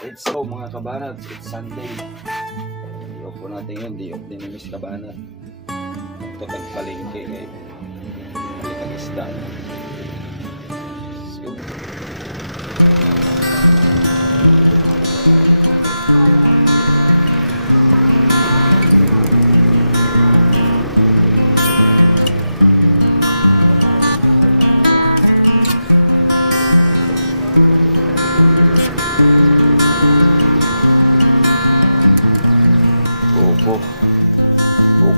Let's go mga kabanat, it's Sunday. Di-off po natin yun, di-off din ni Miss Kabanat. Ito tagpalingke ngayon. Hindi nag-isda. Let's go.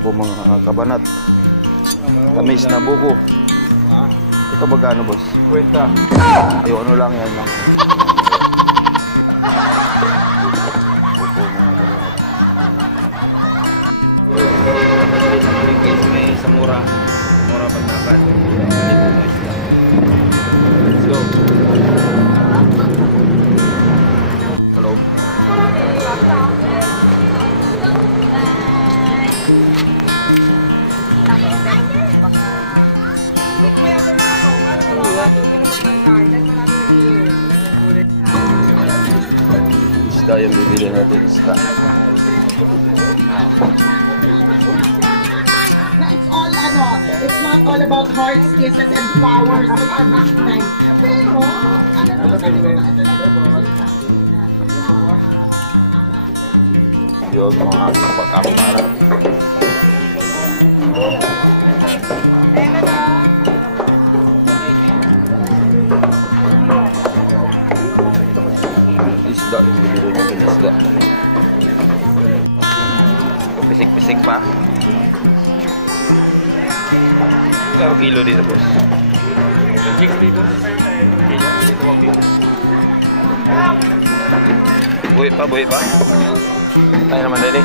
Buko mga kabanat. Tamis na buko. Ito magkano boss? Kwenta. Ay ano lang yan lang. Buko mga kabanat. May samura. Samura pagnakan. Let's go. Hello. Isda yung bibili natin, isda. It's not all about hearts, kisses, and flowers. It's everything. Yun mga pagkakamara. Isda yung bibili natin, isda. Pisik-pisik pa. Kaya kilo dito boss? 60 dito. Kilo dito 1 kilo. Buhay pa? Tayo naman dali.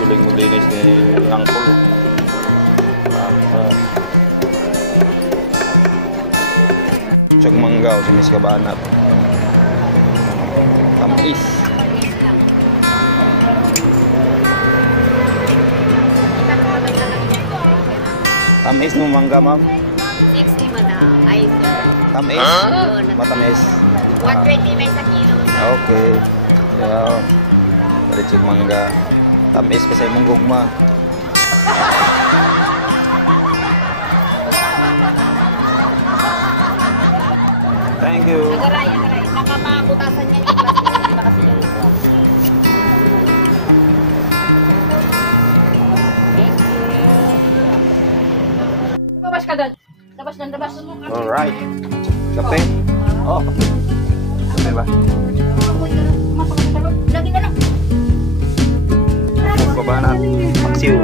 Guling linis ni Angkol. Tsag manggaw si Miss Kabanat. Tamis. Tamis mo mangga, ma'am? 60 madam. Ay, sir. Tamis? Matamis. 129 sa kilo. Okay. Yeah. Diretsig mangga. Tamis pa sa imong gugma. Thank you. Agaray. Nakapabutasan niya yung plastic. Diba kasi yung ito? Thank you. Labas ka doon. Labas. Alright. Kape? Oh, kape. Kape ba? Lagi na lang. Buko ba na? Maksiw.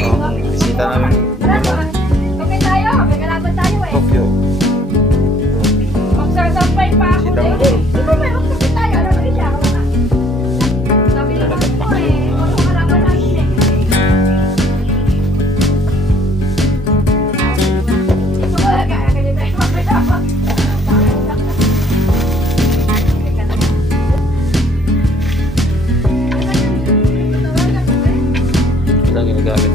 Oh, bisita namin. Okay tayo. May kalaban tayo eh. Tokyo. Magsasampay pa ako Bisita eh. namin. Di ba may magsasampay tayo? Ano ba siya? Sabi naman mo eh. Ano kalaban natin eh. Ito ko lang kaya ganito tayo magkalaban. Ilang ginagamit?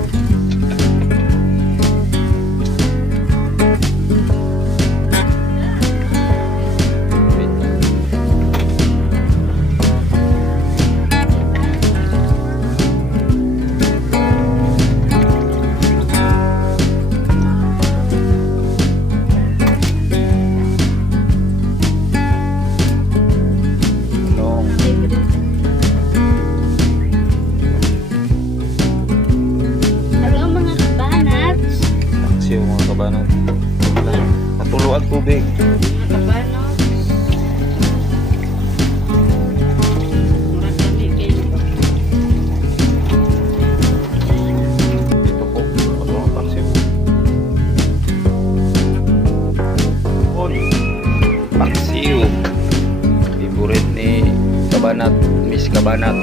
Hello mga kabanat. Maksiw mga kabanat. Patuluan tubig. Mga kabanat. Murag kami kayo. Dito po. Patuluan paksiw. Paksiw. Favorite ni Kabanat, Miss Kabanat.